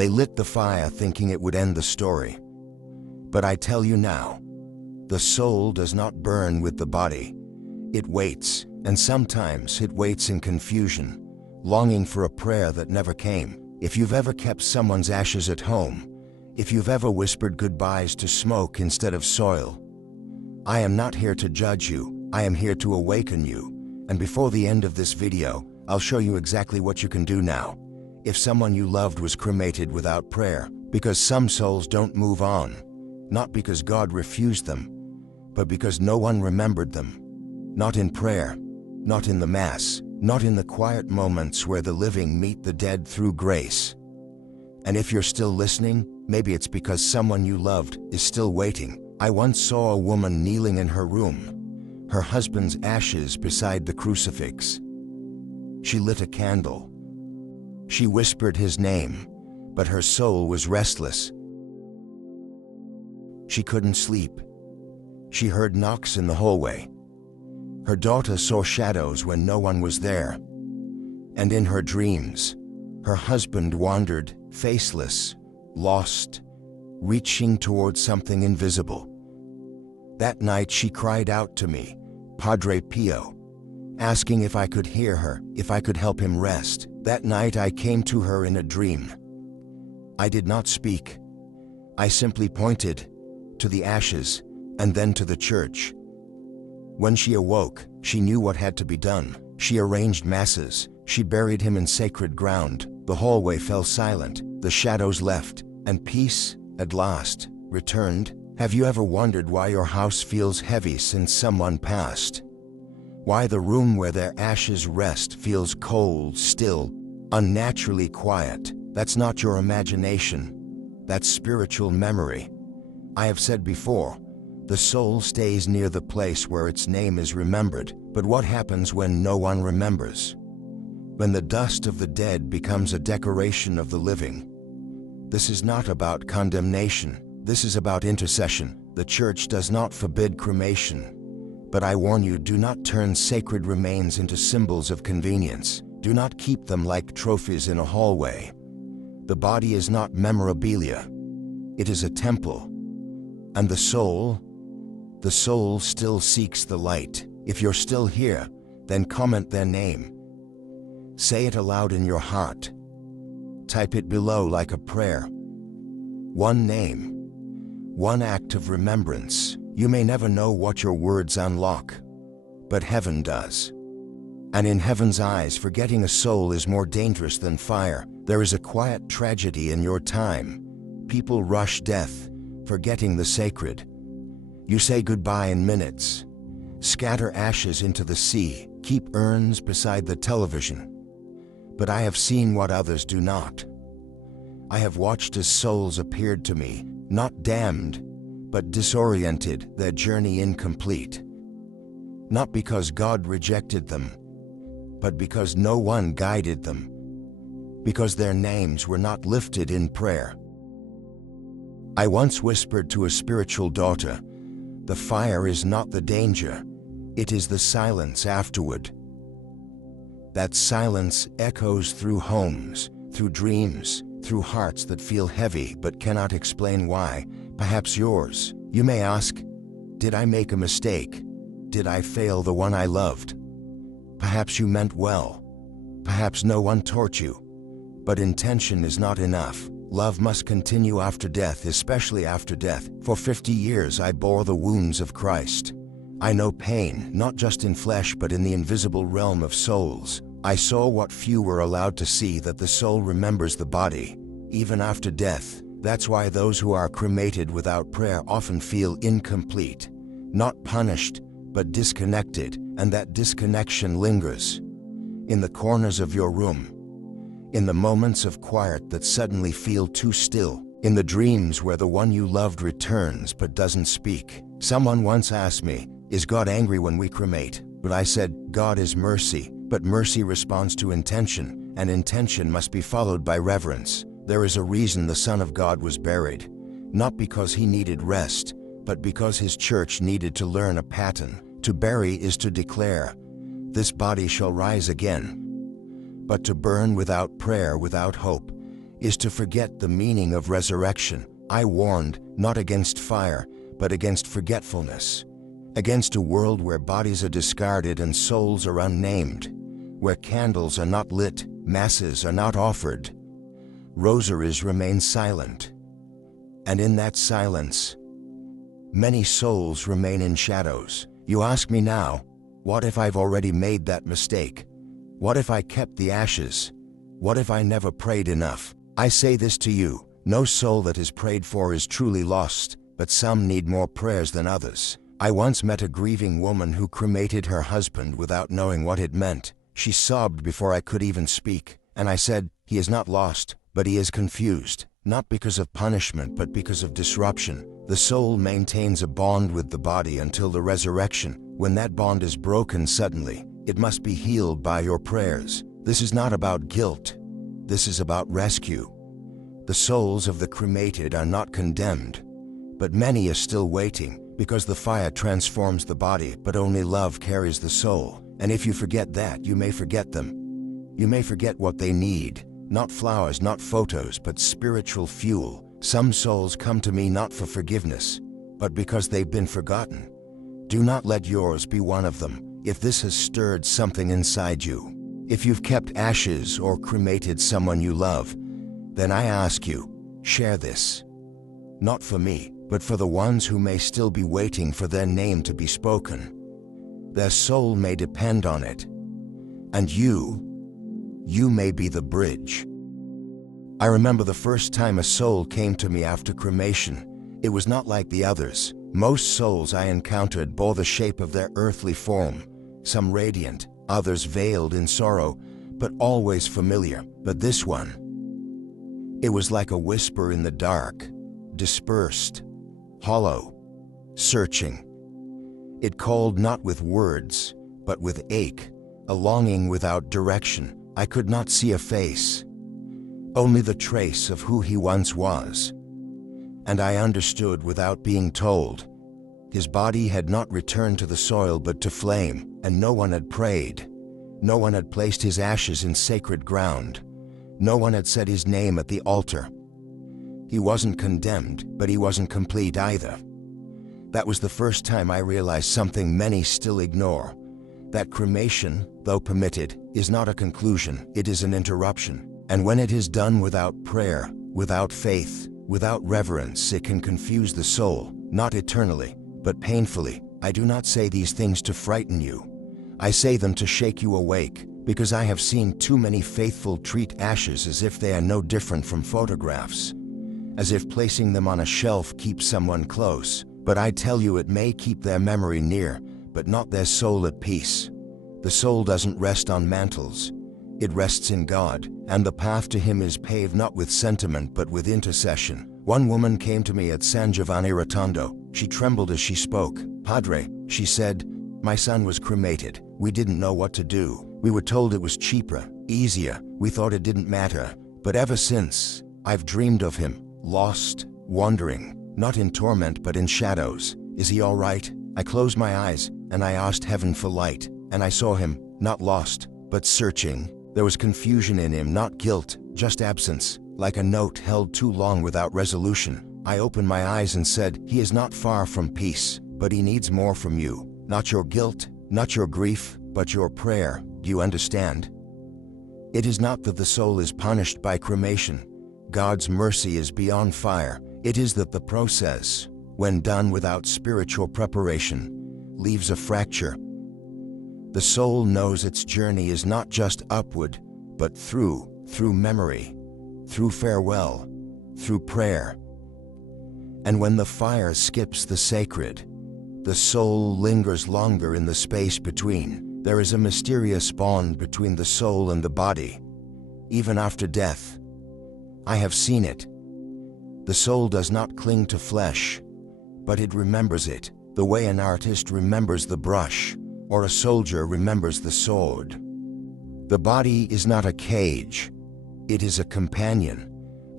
They lit the fire thinking it would end the story. But I tell you now, the soul does not burn with the body. It waits, and sometimes it waits in confusion, longing for a prayer that never came. If you've ever kept someone's ashes at home, if you've ever whispered goodbyes to smoke instead of soil, I am not here to judge you, I am here to awaken you. And before the end of this video, I'll show you exactly what you can do now. If someone you loved was cremated without prayer, because some souls don't move on, not because God refused them, but because no one remembered them. Not in prayer, not in the Mass, not in the quiet moments where the living meet the dead through grace. And if you're still listening, maybe it's because someone you loved is still waiting. I once saw a woman kneeling in her room, her husband's ashes beside the crucifix. She lit a candle. She whispered his name, but her soul was restless. She couldn't sleep. She heard knocks in the hallway. Her daughter saw shadows when no one was there. And in her dreams, her husband wandered, faceless, lost, reaching towards something invisible. That night she cried out to me, Padre Pio, asking if I could hear her, if I could help him rest. That night I came to her in a dream. I did not speak. I simply pointed to the ashes and then to the church. When she awoke, she knew what had to be done. She arranged masses. She buried him in sacred ground. The hallway fell silent. The shadows left, and peace, at last, returned. Have you ever wondered why your house feels heavy since someone passed? Why the room where their ashes rest feels cold, still, unnaturally quiet? That's not your imagination. That's spiritual memory. I have said before, the soul stays near the place where its name is remembered. But what happens when no one remembers? When the dust of the dead becomes a decoration of the living? This is not about condemnation. This is about intercession. The Church does not forbid cremation. But I warn you, do not turn sacred remains into symbols of convenience. Do not keep them like trophies in a hallway. The body is not memorabilia. It is a temple. And the soul still seeks the light. If you're still here, then comment their name. Say it aloud in your heart. Type it below like a prayer. One name, one act of remembrance. You may never know what your words unlock, but heaven does. And in heaven's eyes, forgetting a soul is more dangerous than fire. There is a quiet tragedy in your time. People rush death, forgetting the sacred. You say goodbye in minutes. Scatter ashes into the sea. Keep urns beside the television. But I have seen what others do not. I have watched as souls appeared to me, not damned, but disoriented, their journey incomplete. Not because God rejected them, but because no one guided them. Because their names were not lifted in prayer. I once whispered to a spiritual daughter, the fire is not the danger, it is the silence afterward. That silence echoes through homes, through dreams, through hearts that feel heavy but cannot explain why. Perhaps yours. You may ask, did I make a mistake? Did I fail the one I loved? Perhaps you meant well. Perhaps no one taught you. But intention is not enough. Love must continue after death, especially after death. For 50 years I bore the wounds of Christ. I know pain, not just in flesh but in the invisible realm of souls. I saw what few were allowed to see, that the soul remembers the body, even after death. That's why those who are cremated without prayer often feel incomplete. Not punished, but disconnected, and that disconnection lingers. In the corners of your room. In the moments of quiet that suddenly feel too still. In the dreams where the one you loved returns but doesn't speak. Someone once asked me, is God angry when we cremate? But I said, God is mercy, but mercy responds to intention, and intention must be followed by reverence. There is a reason the Son of God was buried, not because he needed rest, but because his church needed to learn a pattern. To bury is to declare, this body shall rise again. But to burn without prayer, without hope, is to forget the meaning of resurrection. I warned, not against fire, but against forgetfulness, against a world where bodies are discarded and souls are unnamed, where candles are not lit, masses are not offered, rosaries remain silent. And in that silence, many souls remain in shadows. You ask me now, what if I've already made that mistake? What if I kept the ashes? What if I never prayed enough? I say this to you, no soul that is prayed for is truly lost, but some need more prayers than others. I once met a grieving woman who cremated her husband without knowing what it meant. She sobbed before I could even speak, and I said, he is not lost, but he is confused, not because of punishment but because of disruption. The soul maintains a bond with the body until the resurrection. When that bond is broken suddenly, it must be healed by your prayers. This is not about guilt. This is about rescue. The souls of the cremated are not condemned, but many are still waiting, because the fire transforms the body, but only love carries the soul. And if you forget that, you may forget them. You may forget what they need. Not flowers, not photos, but spiritual fuel. Some souls come to me not for forgiveness, but because they've been forgotten. Do not let yours be one of them. If this has stirred something inside you, if you've kept ashes or cremated someone you love, then I ask you, share this. Not for me, but for the ones who may still be waiting for their name to be spoken. Their soul may depend on it. And you may be the bridge. I remember the first time a soul came to me after cremation. It was not like the others. Most souls I encountered bore the shape of their earthly form, some radiant, others veiled in sorrow, but always familiar. But this one, it was like a whisper in the dark, dispersed, hollow, searching. It called not with words, but with ache, a longing without direction. I could not see a face, only the trace of who he once was. And I understood without being told. His body had not returned to the soil but to flame, and no one had prayed. No one had placed his ashes in sacred ground. No one had said his name at the altar. He wasn't condemned, but he wasn't complete either. That was the first time I realized something many still ignore. That cremation, though permitted, is not a conclusion, it is an interruption. And when it is done without prayer, without faith, without reverence, it can confuse the soul, not eternally, but painfully. I do not say these things to frighten you. I say them to shake you awake, because I have seen too many faithful treat ashes as if they are no different from photographs, as if placing them on a shelf keeps someone close. But I tell you, it may keep their memory near, but not their soul at peace. The soul doesn't rest on mantles. It rests in God, and the path to Him is paved not with sentiment but with intercession. One woman came to me at San Giovanni Rotondo. She trembled as she spoke. "Padre," she said, "my son was cremated. We didn't know what to do. We were told it was cheaper, easier. We thought it didn't matter. But ever since, I've dreamed of him, lost, wandering, not in torment but in shadows. Is he all right?" I closed my eyes, and I asked heaven for light, and I saw him, not lost, but searching. There was confusion in him, not guilt, just absence, like a note held too long without resolution. I opened my eyes and said, "He is not far from peace, but he needs more from you. Not your guilt, not your grief, but your prayer. Do you understand?" It is not that the soul is punished by cremation. God's mercy is beyond fire. It is that the process, when done without spiritual preparation, leaves a fracture. The soul knows its journey is not just upward, but through memory, through farewell, through prayer. And when the fire skips the sacred, the soul lingers longer in the space between. There is a mysterious bond between the soul and the body, even after death. I have seen it. The soul does not cling to flesh, but it remembers it, the way an artist remembers the brush, or a soldier remembers the sword. The body is not a cage. It is a companion,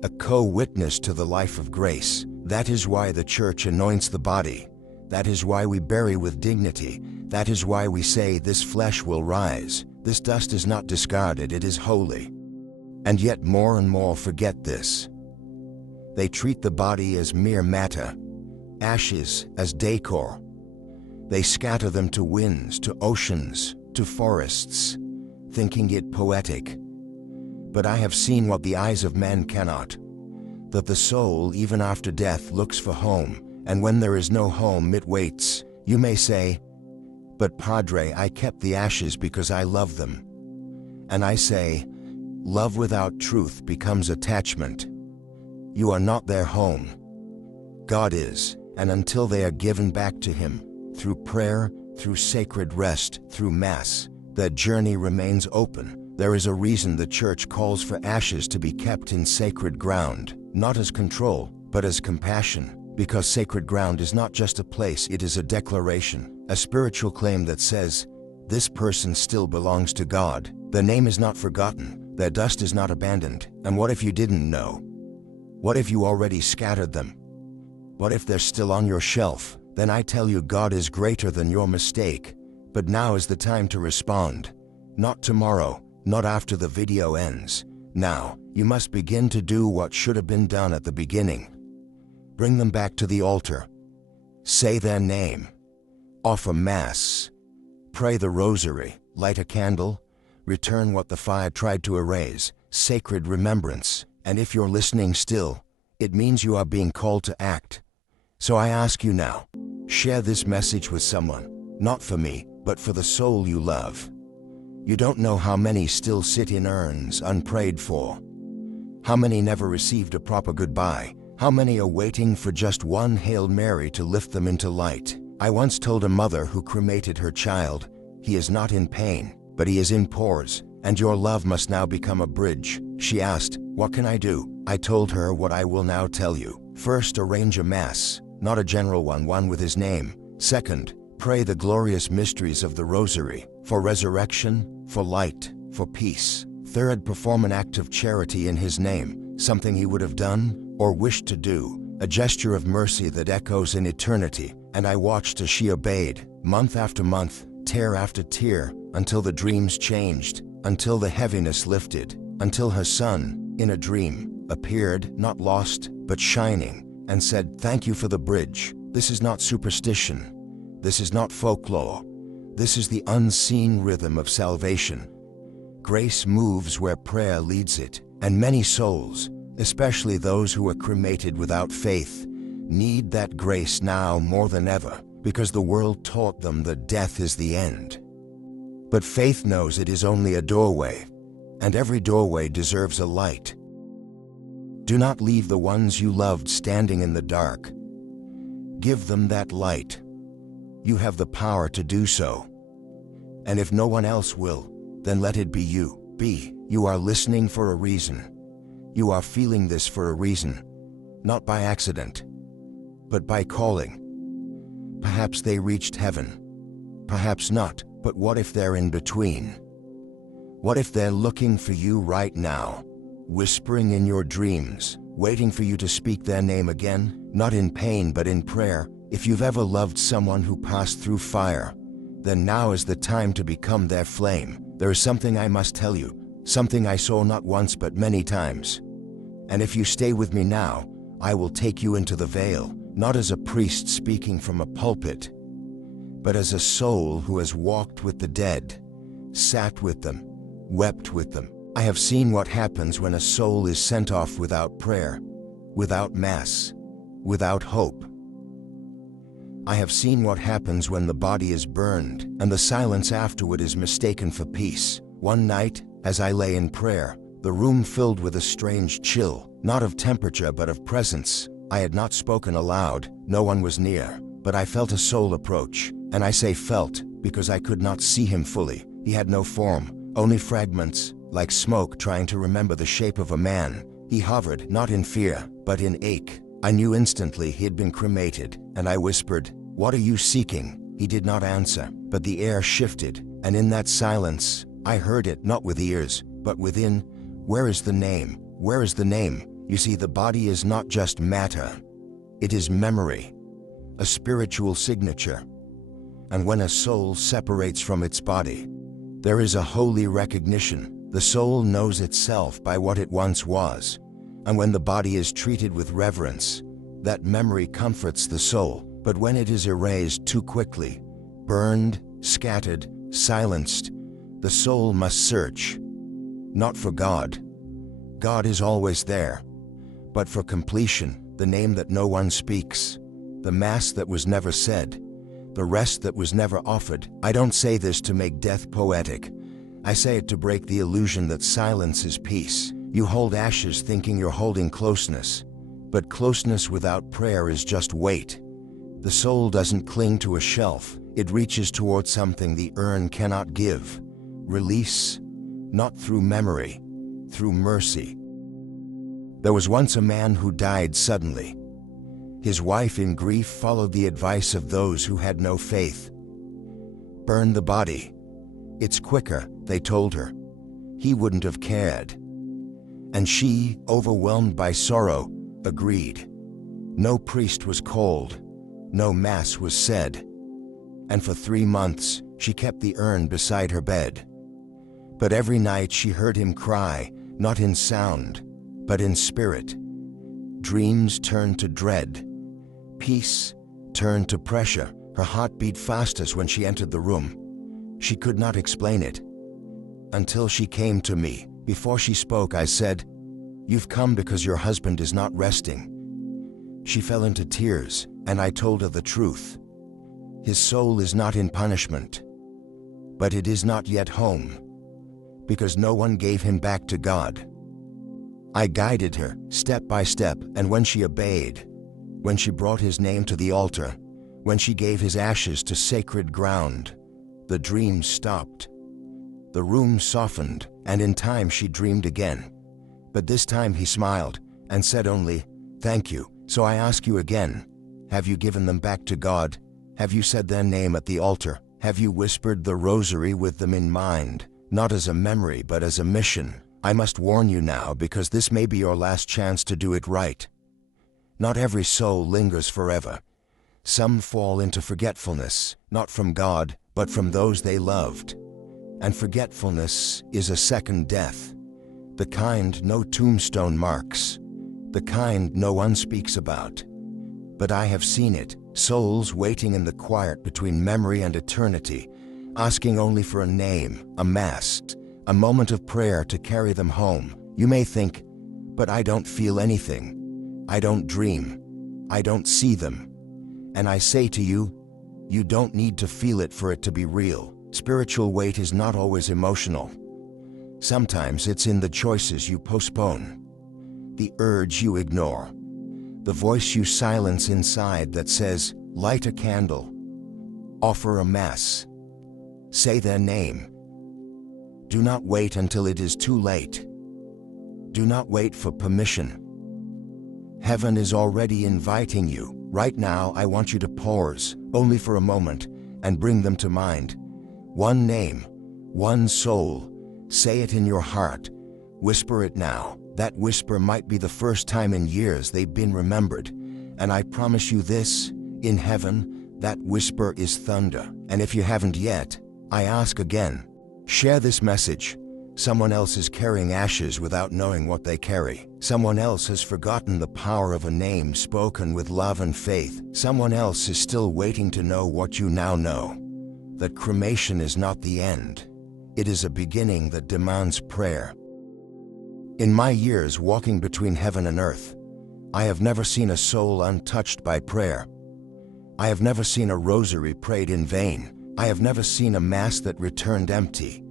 a co-witness to the life of grace. That is why the Church anoints the body. That is why we bury with dignity. That is why we say, "This flesh will rise." This dust is not discarded, it is holy. And yet more and more forget this. They treat the body as mere matter, ashes as decor. They scatter them to winds, to oceans, to forests, thinking it poetic. But I have seen what the eyes of men cannot, that the soul, even after death, looks for home, and when there is no home, it waits. You may say, "But Padre, I kept the ashes because I love them." And I say, love without truth becomes attachment. You are not their home. God is, and until they are given back to Him, through prayer, through sacred rest, through Mass, their journey remains open. There is a reason the Church calls for ashes to be kept in sacred ground, not as control, but as compassion, because sacred ground is not just a place, it is a declaration, a spiritual claim that says, this person still belongs to God. Their name is not forgotten, their dust is not abandoned. And what if you didn't know? What if you already scattered them? What if they're still on your shelf? Then I tell you, God is greater than your mistake. But now is the time to respond. Not tomorrow, not after the video ends. Now, you must begin to do what should have been done at the beginning. Bring them back to the altar. Say their name. Offer Mass. Pray the Rosary. Light a candle. Return what the fire tried to erase. Sacred remembrance. And if you're listening still, it means you are being called to act. So I ask you now, share this message with someone, not for me, but for the soul you love. You don't know how many still sit in urns unprayed for. How many never received a proper goodbye. How many are waiting for just one Hail Mary to lift them into light. I once told a mother who cremated her child, he is not in pain, but he is in pores, and your love must now become a bridge. She asked, what can I do? I told her what I will now tell you. First, arrange a Mass, not a general one with his name. Second, pray the glorious mysteries of the Rosary, for resurrection, for light, for peace. Third, perform an act of charity in his name, something he would have done or wished to do, a gesture of mercy that echoes in eternity. And I watched as she obeyed, month after month, tear after tear, until the dreams changed, until the heaviness lifted, until her son, in a dream, appeared, not lost, but shining, and said, thank you for the bridge. This is not superstition. This is not folklore. This is the unseen rhythm of salvation. Grace moves where prayer leads it, and many souls, especially those who are cremated without faith, need that grace now more than ever, because the world taught them that death is the end. But faith knows it is only a doorway, and every doorway deserves a light. Do not leave the ones you loved standing in the dark. Give them that light. You have the power to do so. And if no one else will, then let it be you. You are listening for a reason. You are feeling this for a reason, not by accident, but by calling. Perhaps they reached heaven, perhaps not, but what if they're in between? What if they're looking for you right now, whispering in your dreams, waiting for you to speak their name again, not in pain but in prayer? If you've ever loved someone who passed through fire, then now is the time to become their flame. There is something I must tell you, something I saw not once but many times. And if you stay with me now, I will take you into the veil, not as a priest speaking from a pulpit, but as a soul who has walked with the dead, sat with them, wept with them. I have seen what happens when a soul is sent off without prayer, without Mass, without hope. I have seen what happens when the body is burned and the silence afterward is mistaken for peace. One night, as I lay in prayer, the room filled with a strange chill, not of temperature but of presence. I had not spoken aloud, no one was near, but I felt a soul approach, and I say felt because I could not see him fully. He had no form, only fragments, like smoke trying to remember the shape of a man. He hovered, not in fear, but in ache. I knew instantly he had been cremated, and I whispered, "What are you seeking?" He did not answer, but the air shifted, and in that silence, I heard it not with ears, but within. Where is the name? Where is the name? You see, the body is not just matter. It is memory, a spiritual signature. And when a soul separates from its body, there is a holy recognition, The soul knows itself by what it once was, and when the body is treated with reverence, that memory comforts the soul. But when it is erased too quickly, burned, scattered, silenced, the soul must search, not for God. God is always there, but for completion, the name that no one speaks, the Mass that was never said, the rest that was never offered. I don't say this to make death poetic. I say it to break the illusion that silence is peace. You hold ashes thinking you're holding closeness, but closeness without prayer is just weight. The soul doesn't cling to a shelf, it reaches toward something the urn cannot give. Release, not through memory, through mercy. There was once a man who died suddenly. His wife in grief followed the advice of those who had no faith. Burn the body. It's quicker, they told her. He wouldn't have cared. And she, overwhelmed by sorrow, agreed. No priest was called. No Mass was said, and for 3 months she kept the urn beside her bed. But every night she heard him cry, not in sound, but in spirit. Dreams turned to dread. Peace turned to pressure. Her heart beat fastest when she entered the room. She could not explain it. Until she came to me. Before she spoke, I said, "You've come because your husband is not resting." She fell into tears, and I told her the truth. His soul is not in punishment, but it is not yet home, because no one gave him back to God. I guided her, step by step, and when she obeyed, when she brought his name to the altar, when she gave his ashes to sacred ground, the dream stopped. The room softened, and in time she dreamed again. But this time he smiled, and said only, "Thank you." So I ask you again, have you given them back to God? Have you said their name at the altar? Have you whispered the Rosary with them in mind, not as a memory but as a mission? I must warn you now, because this may be your last chance to do it right. Not every soul lingers forever. Some fall into forgetfulness, not from God, but from those they loved. And forgetfulness is a second death, the kind no tombstone marks, the kind no one speaks about. But I have seen it, souls waiting in the quiet between memory and eternity, asking only for a name, a Mass, a moment of prayer to carry them home. You may think, but I don't feel anything. I don't dream. I don't see them. And I say to you, you don't need to feel it for it to be real. Spiritual weight is not always emotional. Sometimes it's in the choices you postpone, the urge you ignore, the voice you silence inside that says, light a candle, offer a Mass, say their name. Do not wait until it is too late. Do not wait for permission. Heaven is already inviting you. Right now, I want you to pause, only for a moment, and bring them to mind. One name, one soul. Say it in your heart. Whisper it now. That whisper might be the first time in years they've been remembered. And I promise you this, in heaven, that whisper is thunder. And if you haven't yet, I ask again, share this message. Someone else is carrying ashes without knowing what they carry. Someone else has forgotten the power of a name spoken with love and faith. Someone else is still waiting to know what you now know. That cremation is not the end. It is a beginning that demands prayer. In my years walking between heaven and earth, I have never seen a soul untouched by prayer. I have never seen a rosary prayed in vain. I have never seen a Mass that returned empty.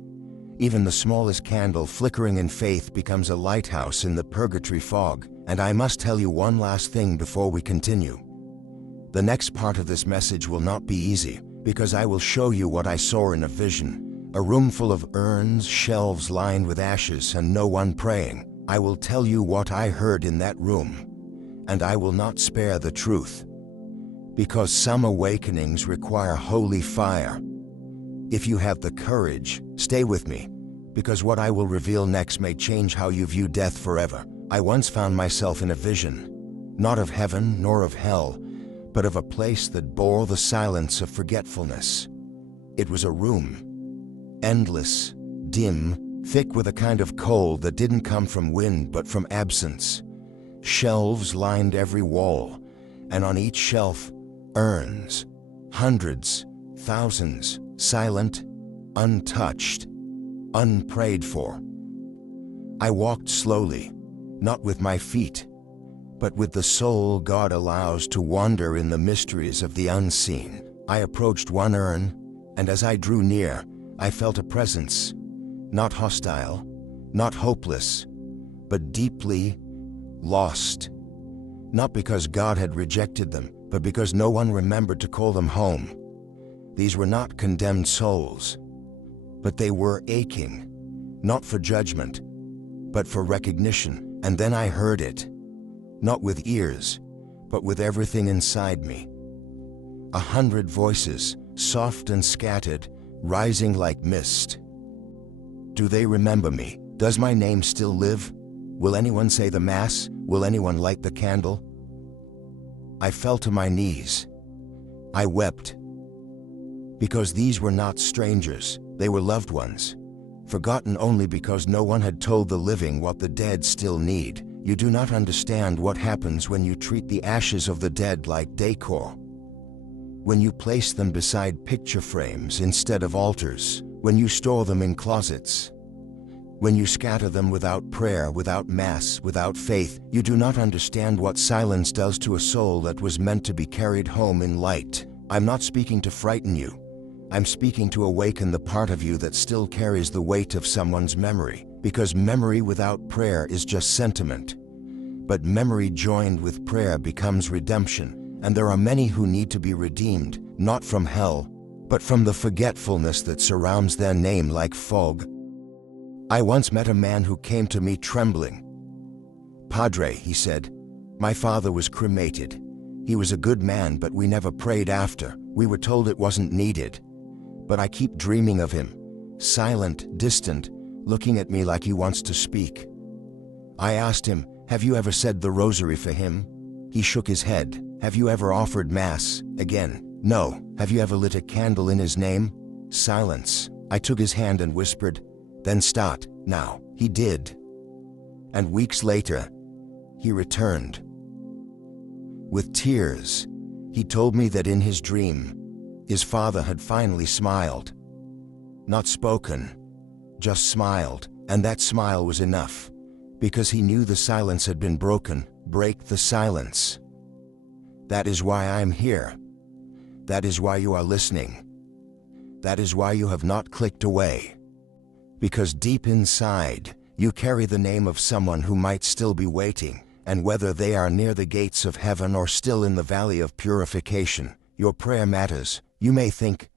Even the smallest candle flickering in faith becomes a lighthouse in the purgatory fog. And I must tell you one last thing before we continue. The next part of this message will not be easy, because I will show you what I saw in a vision. A room full of urns, shelves lined with ashes, and no one praying. I will tell you what I heard in that room, and I will not spare the truth. Because some awakenings require holy fire. If you have the courage, stay with me, because what I will reveal next may change how you view death forever. I once found myself in a vision, not of heaven nor of hell, but of a place that bore the silence of forgetfulness. It was a room, endless, dim, thick with a kind of cold that didn't come from wind but from absence. Shelves lined every wall, and on each shelf, urns, hundreds, thousands, silent, untouched, unprayed for. I walked slowly, not with my feet, but with the soul God allows to wander in the mysteries of the unseen. I approached one urn, and as I drew near, I felt a presence, not hostile, not hopeless, but deeply lost. Not because God had rejected them, but because no one remembered to call them home. These were not condemned souls, but they were aching, not for judgment, but for recognition. And then I heard it, not with ears, but with everything inside me. 100 voices, soft and scattered, rising like mist. Do they remember me? Does my name still live? Will anyone say the Mass? Will anyone light the candle? I fell to my knees. I wept. Because these were not strangers, they were loved ones. Forgotten only because no one had told the living what the dead still need. You do not understand what happens when you treat the ashes of the dead like decor. When you place them beside picture frames instead of altars. When you store them in closets. When you scatter them without prayer, without Mass, without faith. You do not understand what silence does to a soul that was meant to be carried home in light. I'm not speaking to frighten you. I'm speaking to awaken the part of you that still carries the weight of someone's memory. Because memory without prayer is just sentiment. But memory joined with prayer becomes redemption. And there are many who need to be redeemed, not from hell, but from the forgetfulness that surrounds their name like fog. I once met a man who came to me trembling. "Padre," he said, "my father was cremated. He was a good man, but we never prayed after. We were told it wasn't needed. But I keep dreaming of him, silent, distant, looking at me like he wants to speak." I asked him, "Have you ever said the Rosary for him?" He shook his head. "Have you ever offered Mass?" Again, "No." "Have you ever lit a candle in his name?" Silence. I took his hand and whispered, "Then start, now." He did. And weeks later, he returned. With tears, he told me that in his dream, his father had finally smiled. Not spoken, just smiled, and that smile was enough, because he knew the silence had been broken. Break the silence. That is why I am here. That is why you are listening. That is why you have not clicked away. Because deep inside, you carry the name of someone who might still be waiting, and whether they are near the gates of heaven or still in the valley of purification, your prayer matters. You may think,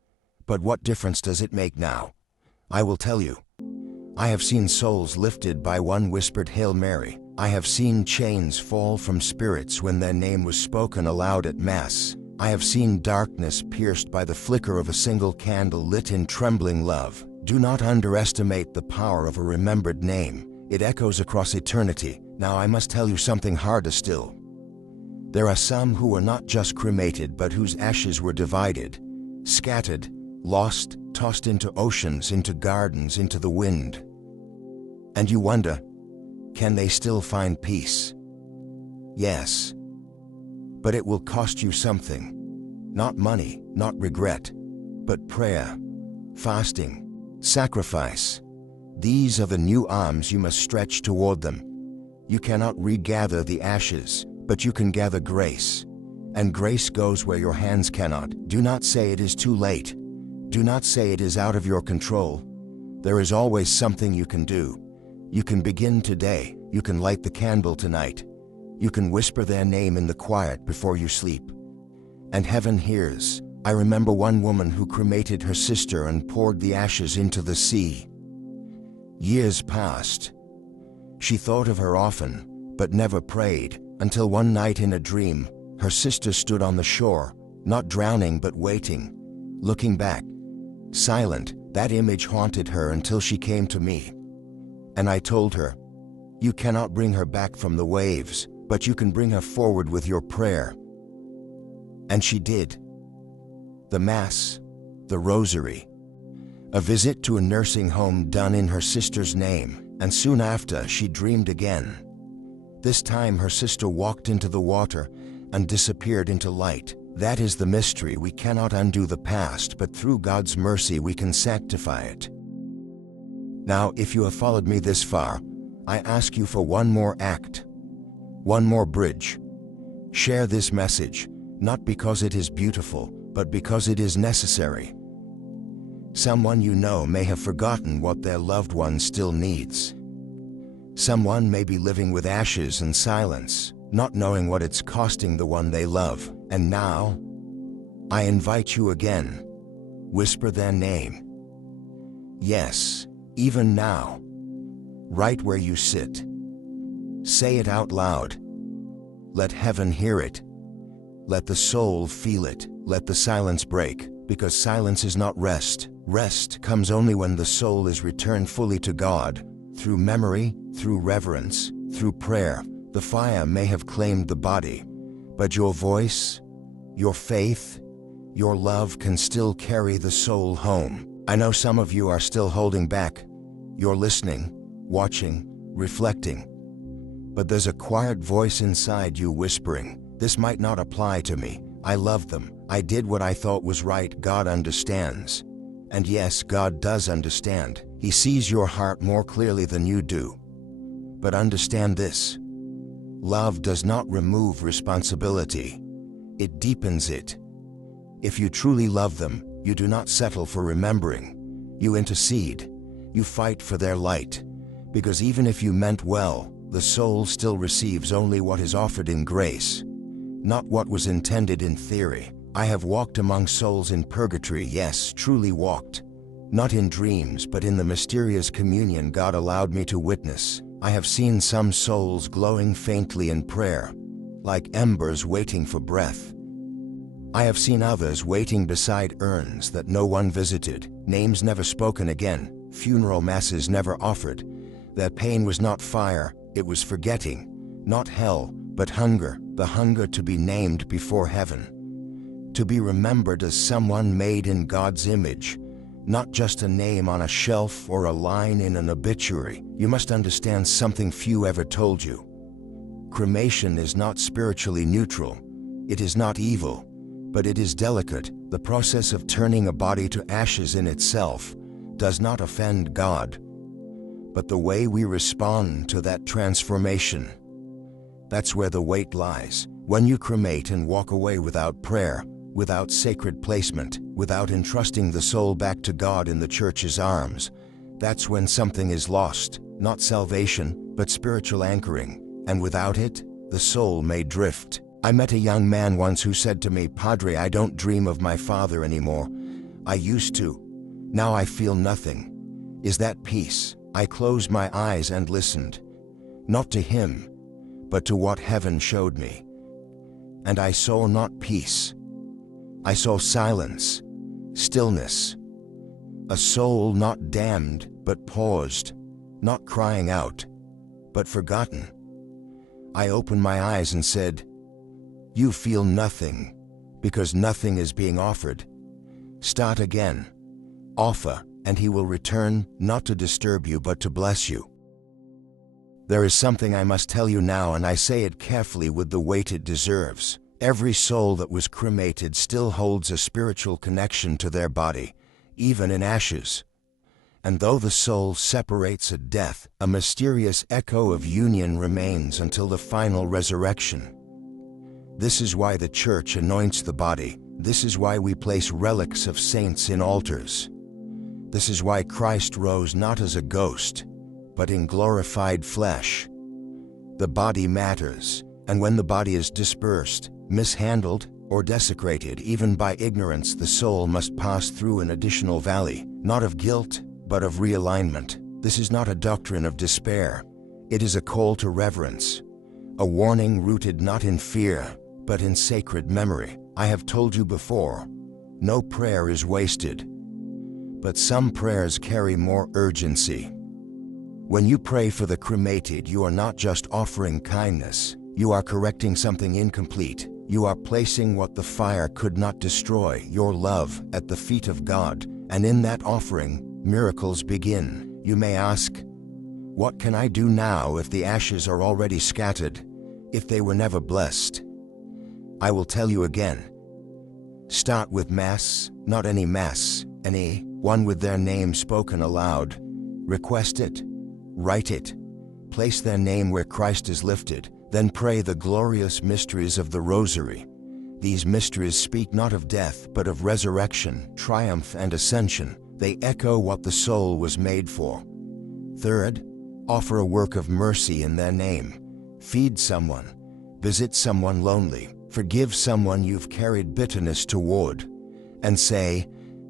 but what difference does it make now? I will tell you. I have seen souls lifted by one whispered Hail Mary. I have seen chains fall from spirits when their name was spoken aloud at Mass. I have seen darkness pierced by the flicker of a single candle lit in trembling love. Do not underestimate the power of a remembered name. It echoes across eternity. Now I must tell you something harder still. There are some who were not just cremated but whose ashes were divided, scattered, lost, tossed into oceans, into gardens, into the wind. And you wonder, can they still find peace? Yes. But it will cost you something. Not money, not regret, but prayer, fasting, sacrifice. These are the new arms you must stretch toward them. You cannot regather the ashes, but you can gather grace. And grace goes where your hands cannot. Do not say it is too late. Do not say it is out of your control. There is always something you can do. You can begin today. You can light the candle tonight. You can whisper their name in the quiet before you sleep. And heaven hears. I remember one woman who cremated her sister and poured the ashes into the sea. Years passed. She thought of her often, but never prayed, until one night in a dream, her sister stood on the shore, not drowning but waiting, looking back, silent. That image haunted her until she came to me. And I told her, you cannot bring her back from the waves, but you can bring her forward with your prayer. And she did. The Mass, the Rosary, A visit to a nursing home done in her sister's name, and soon after she dreamed again. This time her sister walked into the water and disappeared into light. That is the mystery. We cannot undo the past, but through God's mercy we can sanctify it. Now, if you have followed me this far, I ask you for one more act, one more bridge. Share this message, not because it is beautiful, but because it is necessary. Someone you know may have forgotten what their loved one still needs. Someone may be living with ashes and silence, not knowing what it's costing the one they love. And now, I invite you again. Whisper their name. Yes, even now, right where you sit. Say it out loud. Let heaven hear it. Let the soul feel it. Let the silence break, because silence is not rest. Rest comes only when the soul is returned fully to God, through memory, through reverence, through prayer. The fire may have claimed the body, but your voice, your faith, your love can still carry the soul home. I know some of you are still holding back. You're listening, watching, reflecting. But there's a quiet voice inside you whispering, "This might not apply to me. I love them. I did what I thought was right." God understands. And yes, God does understand. He sees your heart more clearly than you do. But understand this. Love does not remove responsibility. It deepens it. If you truly love them, you do not settle for remembering. You intercede. You fight for their light. Because even if you meant well, the soul still receives only what is offered in grace, not what was intended in theory. I have walked among souls in purgatory, yes, truly walked. Not in dreams, but in the mysterious communion God allowed me to witness. I have seen some souls glowing faintly in prayer, like embers waiting for breath. I have seen others waiting beside urns that no one visited, names never spoken again, funeral masses never offered. Their pain was not fire, it was forgetting, not hell, but hunger, the hunger to be named before heaven. To be remembered as someone made in God's image, not just a name on a shelf or a line in an obituary. You must understand something few ever told you. Cremation is not spiritually neutral. It is not evil, but it is delicate. The process of turning a body to ashes in itself does not offend God, but the way we respond to that transformation. That's where the weight lies. When you cremate and walk away without prayer, without sacred placement, without entrusting the soul back to God in the Church's arms, that's when something is lost, not salvation, but spiritual anchoring, and without it, the soul may drift. I met a young man once who said to me, "Padre, I don't dream of my father anymore. I used to. Now I feel nothing. Is that peace?" I closed my eyes and listened, not to him, but to what heaven showed me. And I saw not peace. I saw silence, stillness, a soul not damned, but paused, not crying out, but forgotten. I opened my eyes and said, "You feel nothing, because nothing is being offered. Start again. Offer, and he will return, not to disturb you, but to bless you." There is something I must tell you now, and I say it carefully with the weight it deserves. Every soul that was cremated still holds a spiritual connection to their body, even in ashes. And though the soul separates at death, a mysterious echo of union remains until the final resurrection. This is why the Church anoints the body. This is why we place relics of saints in altars. This is why Christ rose not as a ghost, but in glorified flesh. The body matters, and when the body is dispersed, mishandled, or desecrated even by ignorance, the soul must pass through an additional valley, not of guilt, but of realignment. This is not a doctrine of despair. It is a call to reverence, a warning rooted not in fear, but in sacred memory. I have told you before, no prayer is wasted, but some prayers carry more urgency. When you pray for the cremated, you are not just offering kindness, you are correcting something incomplete. You are placing what the fire could not destroy, your love, at the feet of God, And in that offering, miracles begin. You may ask, what can I do now if the ashes are already scattered, if they were never blessed? I will tell you again. Start with Mass, not any Mass, any one with their name spoken aloud. Request it, write it, place their name where Christ is lifted, then pray the glorious mysteries of the Rosary. These mysteries speak not of death, but of resurrection, triumph, and ascension. They echo what the soul was made for. Third, offer a work of mercy in their name. Feed someone, visit someone lonely, forgive someone you've carried bitterness toward, and say,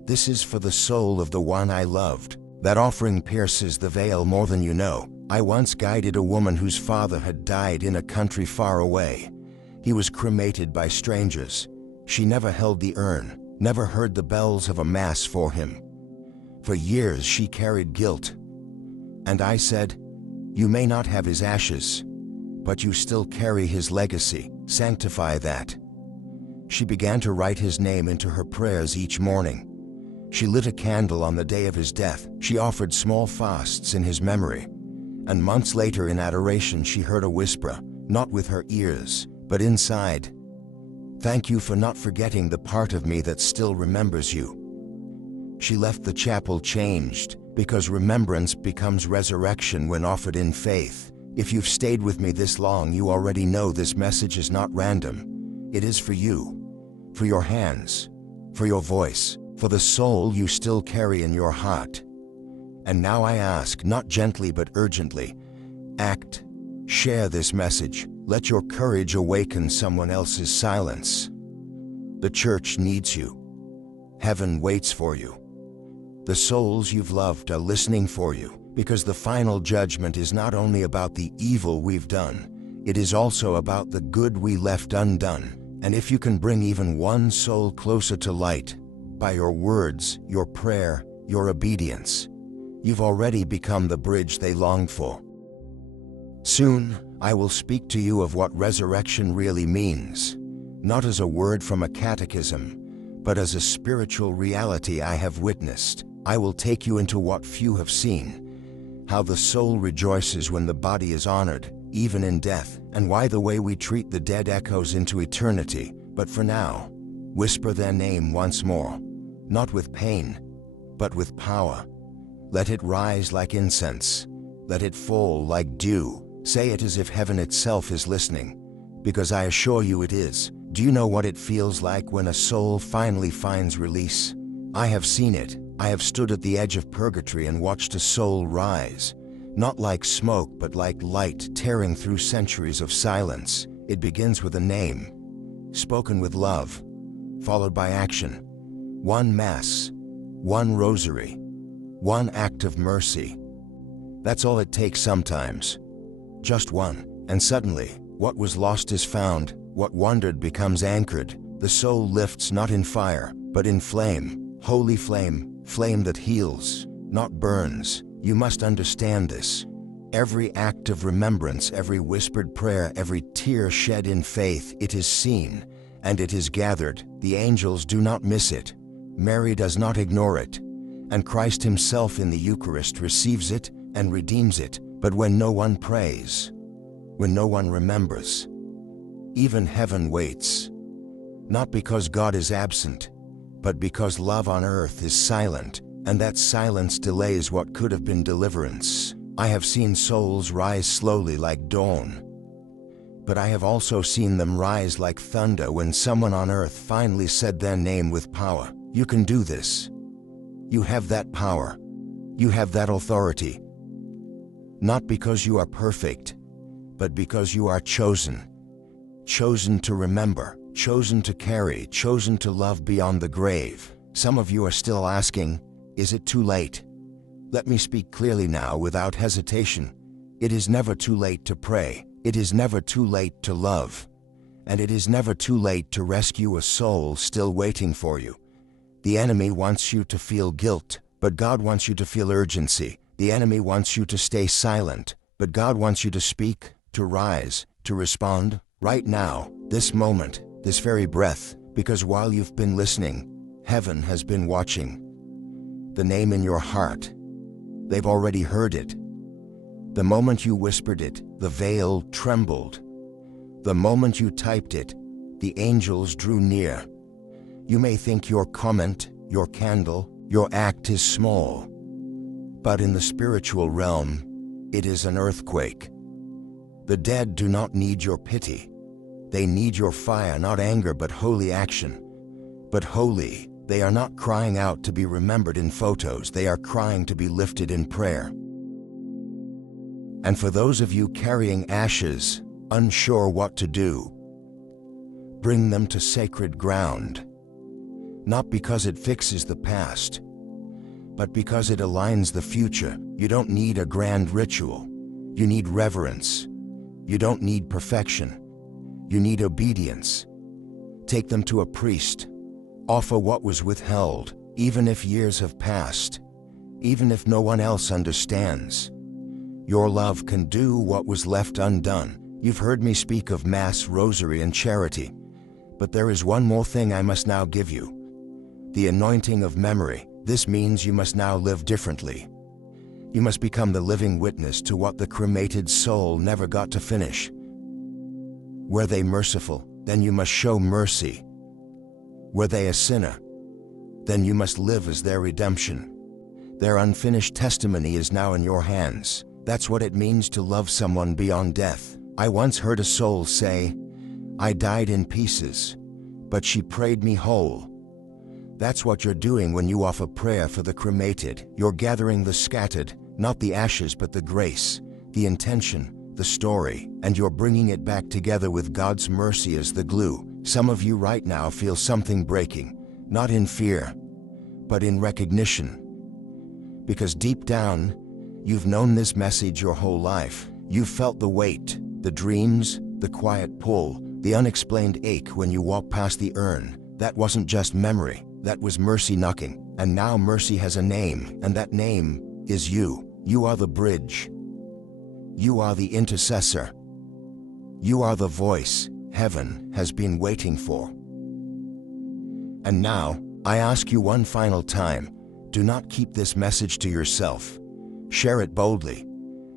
"This is for the soul of the one I loved." That offering pierces the veil more than you know. I once guided a woman whose father had died in a country far away. He was cremated by strangers. She never held the urn, never heard the bells of a Mass for him. For years she carried guilt. And I said, "You may not have his ashes, but you still carry his legacy. Sanctify that." She began to write his name into her prayers each morning. She lit a candle on the day of his death. She offered small fasts in his memory. And months later in adoration she heard a whisper, not with her ears, but inside. "Thank you for not forgetting the part of me that still remembers you." She left the chapel changed, because remembrance becomes resurrection when offered in faith. If you've stayed with me this long, you already know this message is not random. It is for you, for your hands, for your voice, for the soul you still carry in your heart. And now I ask, not gently but urgently, act, share this message, let your courage awaken someone else's silence. The Church needs you. Heaven waits for you. The souls you've loved are listening for you, because the final judgment is not only about the evil we've done, it is also about the good we left undone. And if you can bring even one soul closer to light, by your words, your prayer, your obedience, you've already become the bridge they longed for. Soon, I will speak to you of what resurrection really means, not as a word from a catechism, but as a spiritual reality I have witnessed. I will take you into what few have seen, how the soul rejoices when the body is honored, even in death, and why the way we treat the dead echoes into eternity. But for now, whisper their name once more, not with pain, but with power. Let it rise like incense, let it fall like dew. Say it as if heaven itself is listening, because I assure you it is. Do you know what it feels like when a soul finally finds release? I have seen it. I have stood at the edge of purgatory and watched a soul rise, not like smoke but like light tearing through centuries of silence. It begins with a name, spoken with love, followed by action. One Mass, one Rosary, one act of mercy. That's all it takes sometimes. Just one. And suddenly, what was lost is found, what wandered becomes anchored. The soul lifts not in fire, but in flame, holy flame, flame that heals, not burns. You must understand this. Every act of remembrance, every whispered prayer, every tear shed in faith, it is seen, and it is gathered. The angels do not miss it. Mary does not ignore it. And Christ himself in the Eucharist receives it and redeems it. But when no one prays, when no one remembers, even heaven waits. Not because God is absent, but because love on earth is silent, and that silence delays what could have been deliverance. I have seen souls rise slowly like dawn, but I have also seen them rise like thunder when someone on earth finally said their name with power. You can do this. You have that power. You have that authority. Not because you are perfect, but because you are chosen. Chosen to remember, chosen to carry, chosen to love beyond the grave. Some of you are still asking, is it too late? Let me speak clearly now without hesitation. It is never too late to pray. It is never too late to love. And it is never too late to rescue a soul still waiting for you. The enemy wants you to feel guilt, but God wants you to feel urgency. The enemy wants you to stay silent, but God wants you to speak, to rise, to respond, right now, this moment, this very breath, because while you've been listening, heaven has been watching. the name in your heart. They've already heard it. The moment you whispered it, the veil trembled. The moment you typed it, the angels drew near. You may think your comment, your candle, your act is small, but in the spiritual realm, it is an earthquake. The dead do not need your pity. They need your fire, not anger, but holy action. But holy, they are not crying out to be remembered in photos, they are crying to be lifted in prayer. And for those of you carrying ashes, unsure what to do, bring them to sacred ground. Not because it fixes the past, but because it aligns the future. You don't need a grand ritual. You need reverence. You don't need perfection. You need obedience. Take them to a priest. Offer what was withheld, even if years have passed, even if no one else understands. Your love can do what was left undone. You've heard me speak of Mass, Rosary, and charity, but there is one more thing I must now give you. The anointing of memory. This means you must now live differently. You must become the living witness to what the cremated soul never got to finish. Were they merciful? Then you must show mercy. Were they a sinner? Then you must live as their redemption. Their unfinished testimony is now in your hands. That's what it means to love someone beyond death. I once heard a soul say, "I died in pieces, but she prayed me whole." That's what you're doing when you offer prayer for the cremated. You're gathering the scattered, not the ashes but the grace, the intention, the story, and you're bringing it back together with God's mercy as the glue. Some of you right now feel something breaking, not in fear, but in recognition. Because deep down, you've known this message your whole life. You've felt the weight, the dreams, the quiet pull, the unexplained ache when you walk past the urn. That wasn't just memory. That was mercy knocking. And now mercy has a name, and that name is you. You are the bridge. You are the intercessor. You are the voice heaven has been waiting for. And now, I ask you one final time, do not keep this message to yourself. Share it boldly,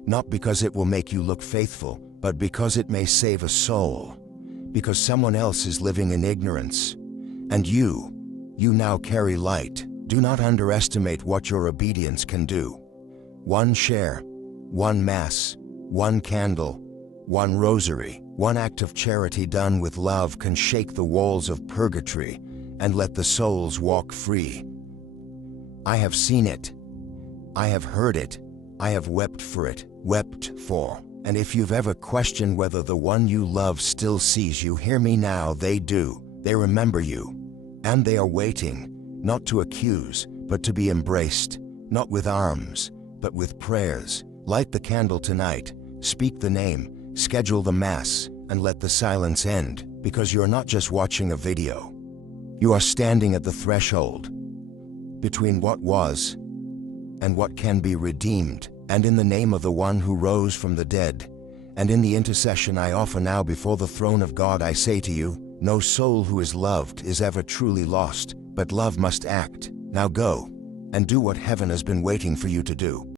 not because it will make you look faithful, but because it may save a soul. Because someone else is living in ignorance. And you now carry light. Do not underestimate what your obedience can do. One share, one Mass, one candle, one rosary, one act of charity done with love can shake the walls of purgatory and let the souls walk free. I have seen it. I have heard it. I have wept for it, wept for. And if you've ever questioned whether the one you love still sees you, hear me now, they do. They remember you. And they are waiting, not to accuse, but to be embraced, not with arms, but with prayers. Light the candle tonight, speak the name, schedule the Mass, and let the silence end, because you're not just watching a video. You are standing at the threshold between what was and what can be redeemed, and in the name of the one who rose from the dead, and in the intercession I offer now before the throne of God, I say to you, no soul who is loved is ever truly lost, but love must act. Now go and do what heaven has been waiting for you to do.